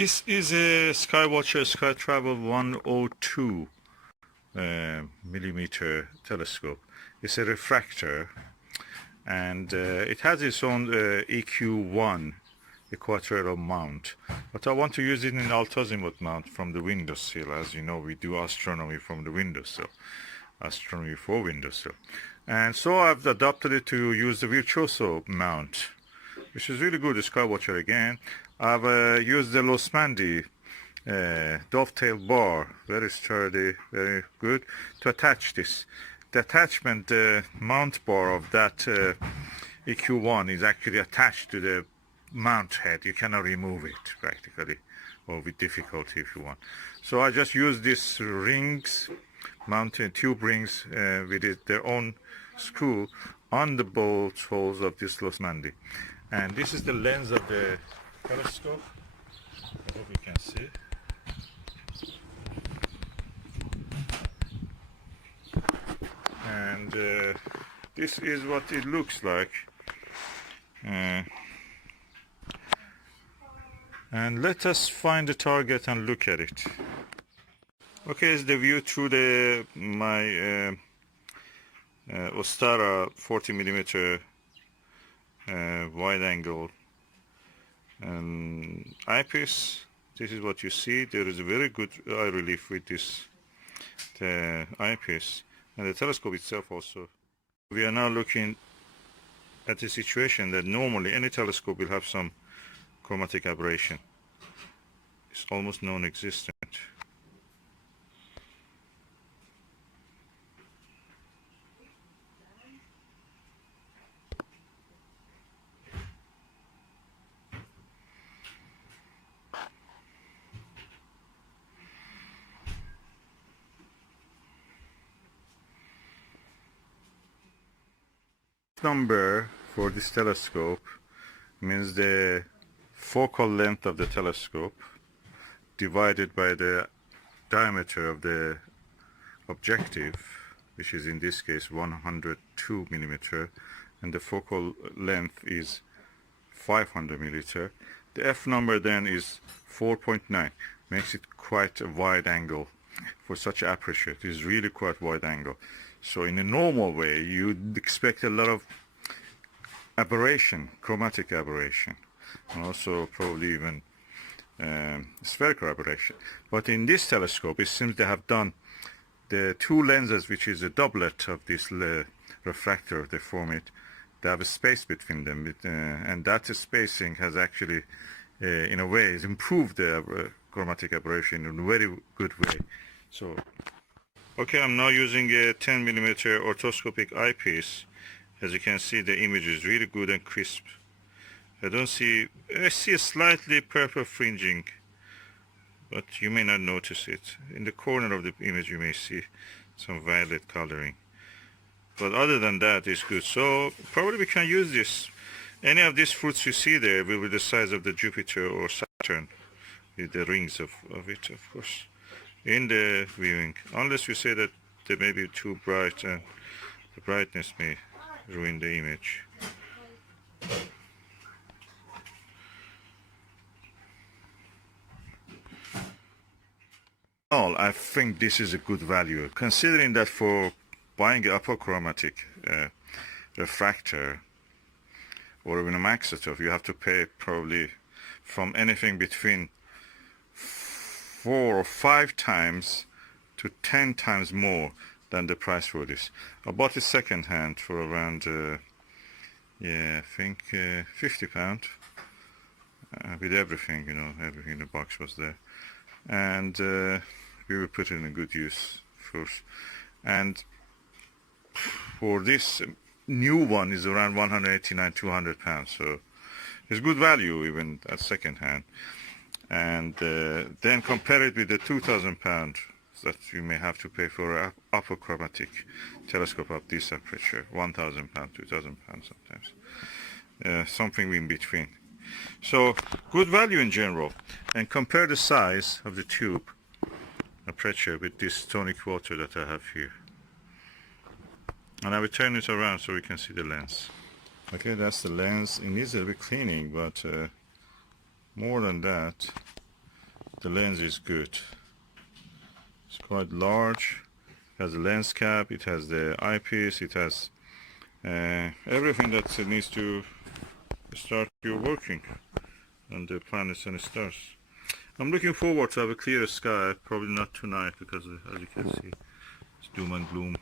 This is a SkyWatcher SkyTravel 102 millimeter telescope. It's a refractor, and it has its own EQ1 equatorial mount, but I want to use it in altazimuth mount from the windowsill. As you know, we do astronomy from the windowsill, astronomy for windowsill, and so I've adopted it to use the virtuoso mount, which is really good. The SkyWatcher again. I've used the Losmandy dovetail bar, very sturdy, very good, to attach this. The attachment mount bar of that EQ1 is actually attached to the mount head. You cannot remove it practically, or with difficulty if you want. So I just use these rings, mounted tube rings with their own screw on the bolt holes of this Losmandy. And this is the lens of the telescope. I hope you can see. And this is what it looks like. And let us find the target and look at it. Okay, it's the view through my Ostara 40 millimeter wide angle eyepiece. This is what you see. There is a very good eye relief with this eyepiece, and the telescope itself also. We are now looking at a situation that normally any telescope will have some chromatic aberration. It's almost non-existent. Number for this telescope means the focal length of the telescope divided by the diameter of the objective, which is in this case 102 millimeter, and the focal length is 500 millimeter. The F number then is 4.9, makes it quite a wide angle for such aperture. It is really quite wide angle. So in a normal way, you'd expect a lot of aberration, chromatic aberration, and also probably even spherical aberration. But in this telescope, it seems they have done the two lenses, which is a doublet of this refractor, they form it. They have a space between them, and that spacing has actually, in a way, has improved the chromatic aberration in a very good way. So. Okay, I'm now using a 10 millimeter orthoscopic eyepiece. As you can see, the image is really good and crisp. I see a slightly purple fringing, but you may not notice it. In the corner of the image you may see some violet coloring. But other than that, it's good. So probably we can use this. Any of these fruits you see there will be the size of the Jupiter or Saturn, with the rings of it, of course, in the viewing, unless you say that they may be too bright and the brightness may ruin the image. I think this is a good value, considering that for buying an apochromatic refractor or even a maxitoph, you have to pay probably from anything between 4 or 5 times to 10 times more than the price for this. I bought it second hand for around I think £50 with everything, you know, everything in the box was there, and we will put it in a good use first. And for this new one is around 189-200 pounds, so it's good value even at second hand. And then compare it with the 2,000 pounds that you may have to pay for an apochromatic telescope of this aperture, 1,000 pounds, 2,000 pounds sometimes, something in between. So good value in general. And compare the size of the tube aperture with this tonic water that I have here. And I will turn it around so we can see the lens. Okay, that's the lens. It needs a bit cleaning, but more than that, the lens is good. It's quite large. It has a lens cap, it has the eyepiece, it has everything that needs to start your working on the planets and stars. I'm looking forward to have a clear sky, probably not tonight because as you can see it's doom and gloom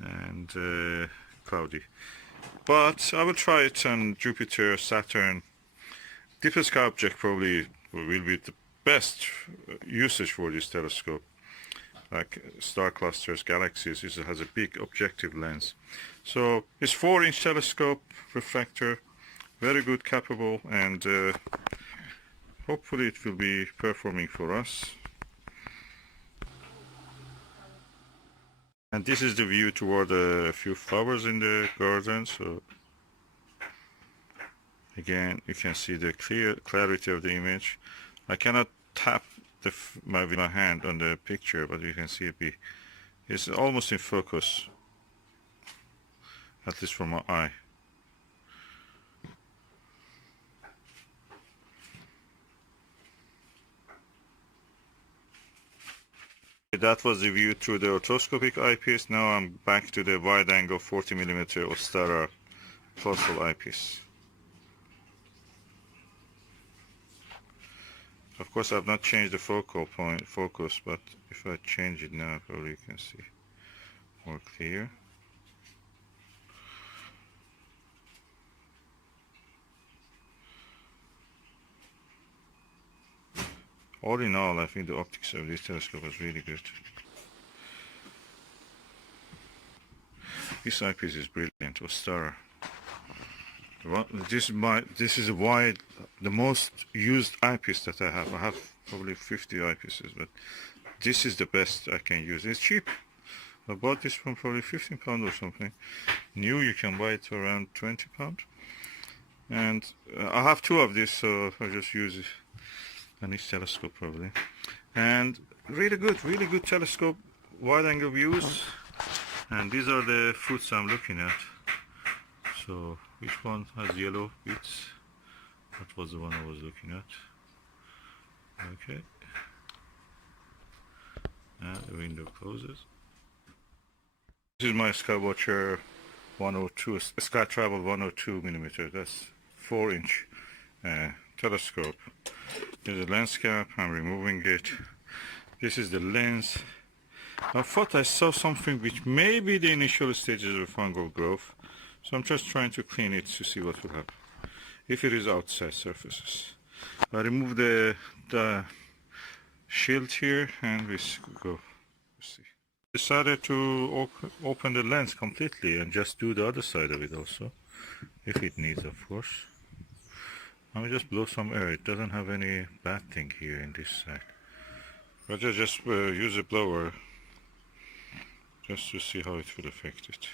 and cloudy. But I will try it on Jupiter, Saturn. Deep sky object probably will be the best usage for this telescope. Like star clusters, galaxies, it has a big objective lens. So it's 4-inch telescope, refractor, very good, capable, and hopefully it will be performing for us. And this is the view toward a few flowers in the garden. So again, you can see the clarity of the image. I cannot tap my hand on the picture, but you can see it's almost in focus, at least from my eye. That was the view through the orthoscopic eyepiece. Now I'm back to the wide angle 40mm Ostara Plusle eyepiece. Of course, I've not changed the focus, but if I change it now, probably you can see more clear. All in all, I think the optics of this telescope is really good. This eyepiece is brilliant, Ostara. This is the most used eyepiece that I have. I have probably 50 eyepieces, but this is the best I can use. It's cheap. I bought this from probably £15 or something. New, you can buy it for around £20. And I have 2 of this, so I just use it on this telescope probably. And really good telescope, wide angle views. And these are the fruits I'm looking at. So which one has yellow bits? That was the one I was looking at. Okay. And the window closes. This is my SkyWatcher 102, SkyTravel 102mm. That's 4-inch telescope. There's a lens cap. I'm removing it. This is the lens. I thought I saw something which may be the initial stages of fungal growth. So I'm just trying to clean it to see what will happen if it is outside surfaces. I remove the shield here and we go. See. Decided to open the lens completely and just do the other side of it also, if it needs, of course. Let me just blow some air. It doesn't have any bad thing here in this side. But I just use a blower just to see how it will affect it.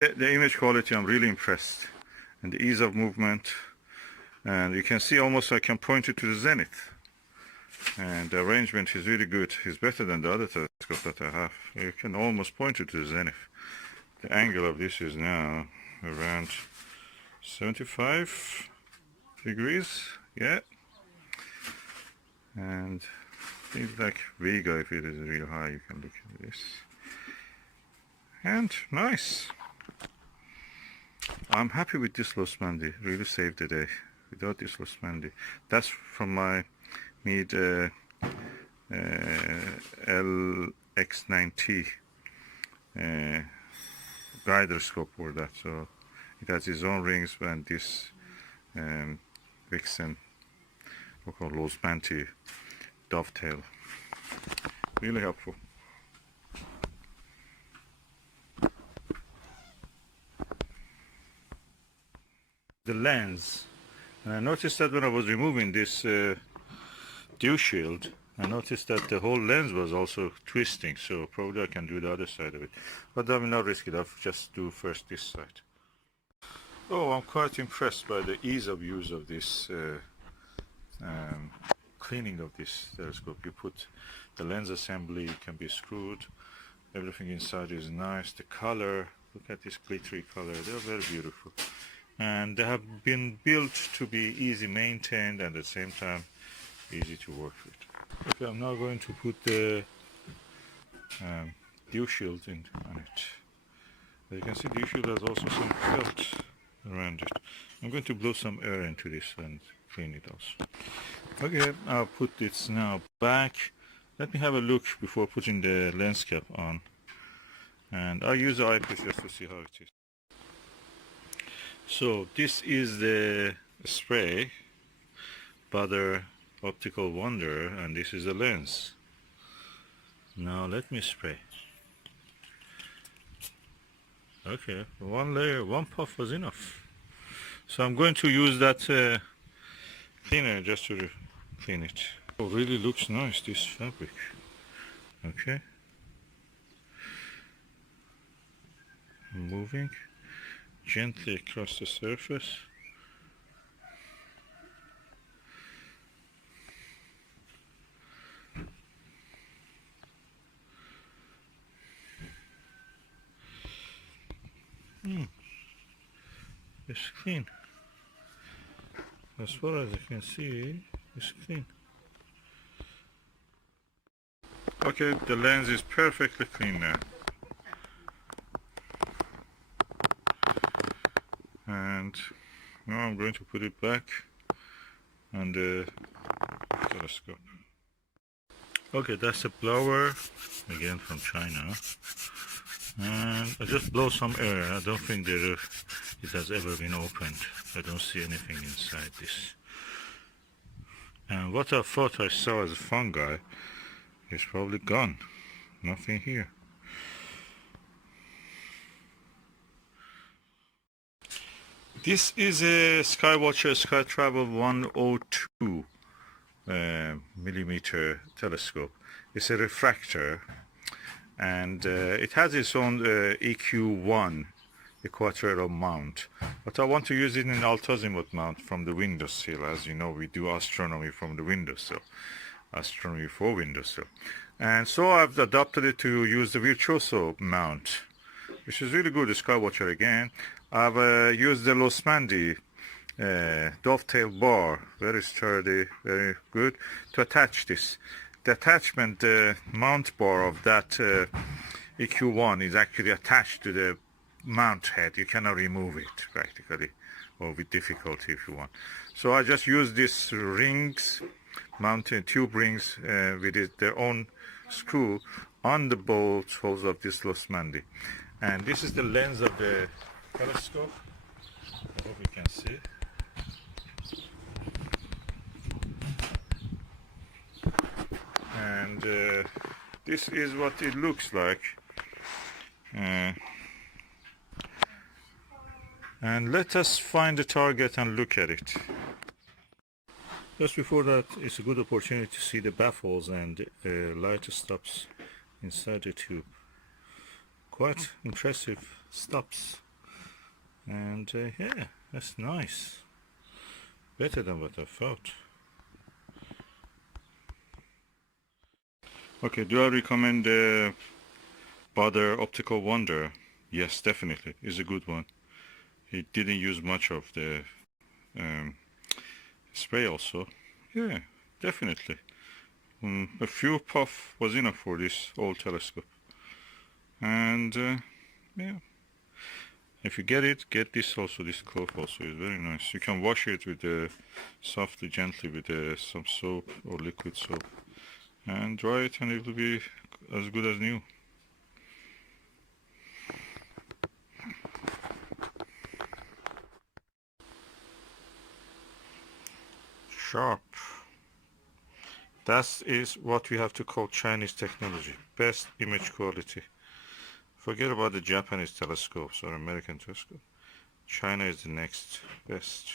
The image quality, I'm really impressed, and the ease of movement, and you can see almost I can point it to the zenith, and the arrangement is really good. It's better than the other telescope that I have. You can almost point it to the zenith. The angle of this is now around 75 degrees, yeah, and things like Vega, if it is real high, you can look at this, and nice. I'm happy with this Losmandy, really saved the day. Without this Losmandy, that's from my Meade LX9T guider scope for that. So it has its own rings, and this Vixen, we call Losmandy dovetail. Really helpful. The lens, and I noticed that when I was removing this dew shield, I noticed that the whole lens was also twisting, so probably I can do the other side of it, but I will not risk it. I'll just do first this side. Oh, I'm quite impressed by the ease of use of this cleaning of this telescope. You put the lens assembly, it can be screwed, everything inside is nice. The color, look at this glittery color, they're very beautiful. and they have been built to be easy maintained and at the same time easy to work with. Okay, I'm now going to put the dew shield on it. As you can see, the dew shield has also some felt around it. I'm going to blow some air into this and clean it also. Okay, I'll put this now back. Let me have a look before putting the lens cap on, and I'll use the eyepiece just to see how it is. So this is the spray, Butter Optical Wonder, and this is the lens. Now let me spray. Okay, one layer, one puff was enough. So I'm going to use that cleaner just to clean it. Oh, really looks nice, this fabric. Okay. Moving gently across the surface. It's clean. As far as I can see, it's clean. Okay, the lens is perfectly clean now. And now I'm going to put it back on the telescope. Okay, that's a blower, again from China. And I just blow some air. I don't think it has ever been opened. I don't see anything inside this. And what I thought I saw as a fungi is probably gone. Nothing here. This is a SkyWatcher Startravel 102 millimeter telescope. It's a refractor, and it has its own EQ1 equatorial mount, but I want to use it in altazimuth mount from the windowsill. As you know, we do astronomy from the windowsill, astronomy for windowsill, and so I've adopted it to use the virtuoso mount, which is really good. The SkyWatcher again. I've used the Losmandy dovetail bar, very sturdy, very good, to attach this. The attachment, the mount bar of that EQ1 is actually attached to the mount head. You cannot remove it practically, or with difficulty if you want. So I just use these rings, mounted tube rings with their own screw on the bolt holes of this Losmandy. And this is the lens of the telescope. I hope you can see. And this is what it looks like. And let us find the target and look at it. Just before that, it's a good opportunity to see the baffles and light stops inside the tube. Quite impressive stops. And yeah, that's nice. Better than what I thought. Okay, do I recommend the Butter Optical Wonder? Yes, definitely. It's a good one. It didn't use much of the spray also. Yeah, definitely. A few puff was enough for this old telescope. And yeah. If you get this also, this cloth also is very nice. You can wash it with softly, gently with some soap or liquid soap, and dry it, and it will be as good as new. Sharp. That is what we have to call Chinese technology. Best image quality. Forget about the Japanese telescopes or American telescope. China is the next best,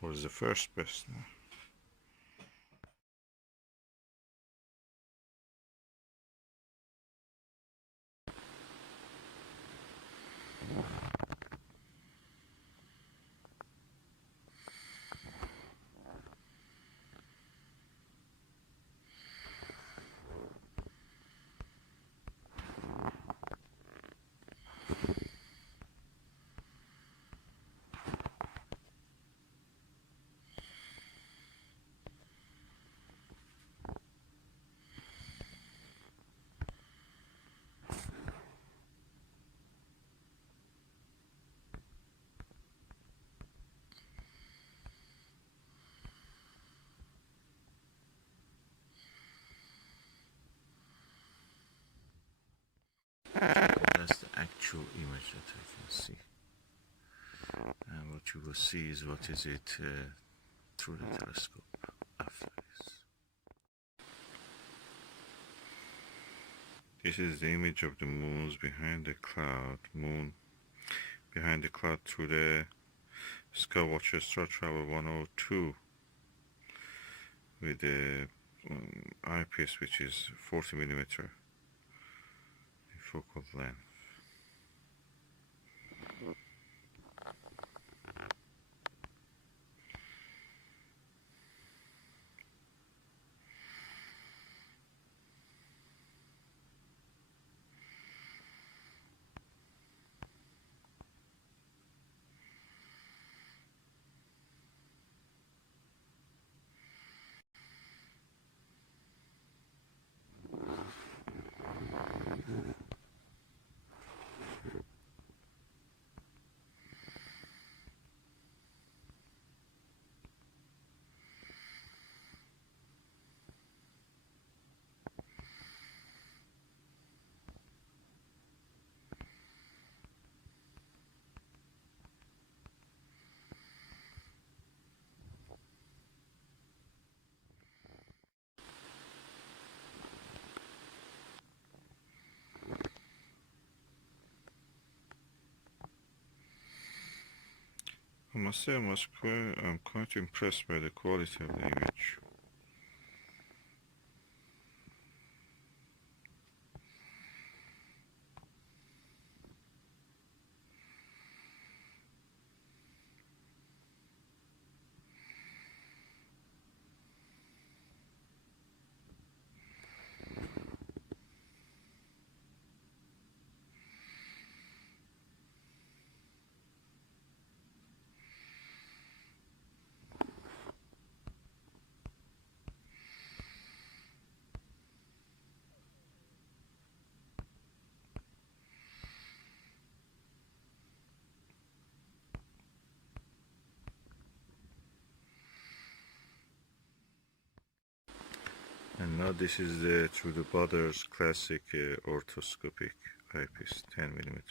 or is the first best now. actual image that I can see. And what you will see is what is it through the telescope after this. This is the image of the moons behind the cloud, behind the cloud through the SkyWatcher Startravel 102 with the eyepiece, which is 40mm focal length. I must say I'm quite impressed by the quality of the image. And now this is through the Butter's classic orthoscopic eyepiece, 10mm.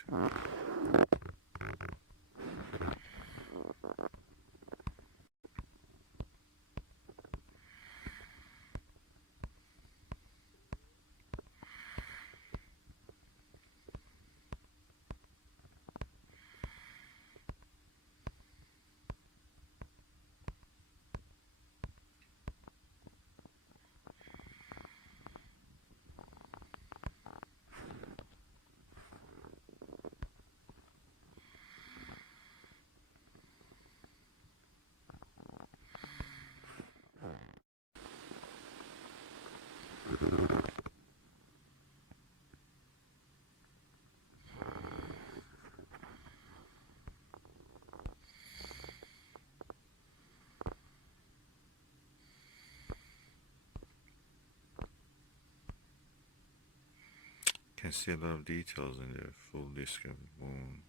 Can see a lot of details in the full disk of the moon.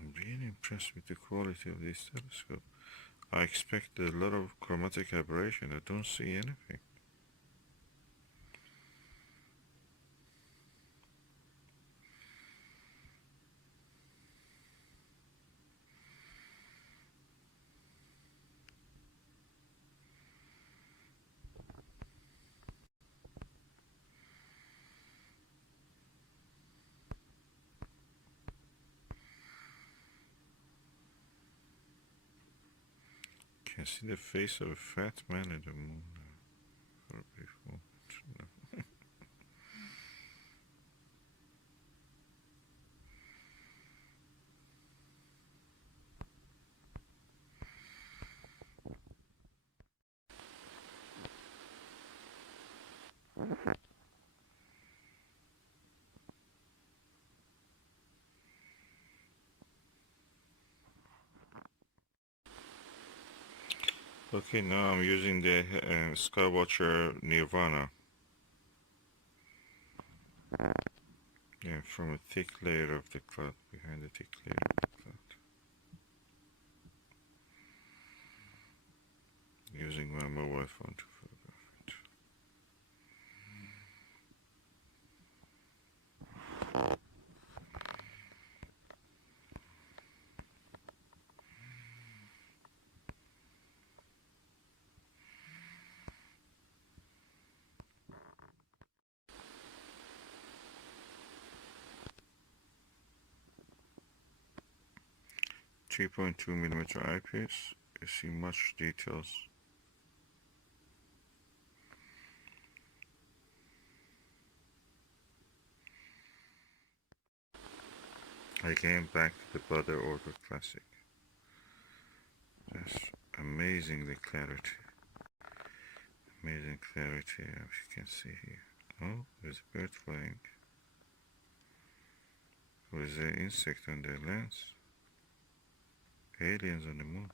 I'm really impressed with the quality of this telescope. I expected a lot of chromatic aberration. I don't see anything. Can see the face of a fat man in the moon. For a brief moment. Okay, now I'm using the SkyWatcher Nirvana. Yeah, from a thick layer of the cloud, behind the thick layer of the cloud. Using my mobile phone to photograph it. 3.2mm eyepiece. You see much details. I came back to the Butter Order Classic. That's amazingly clarity. Amazing clarity, as you can see here. Oh, there's a bird flying. There is an insect on the lens. Aliens on the moon.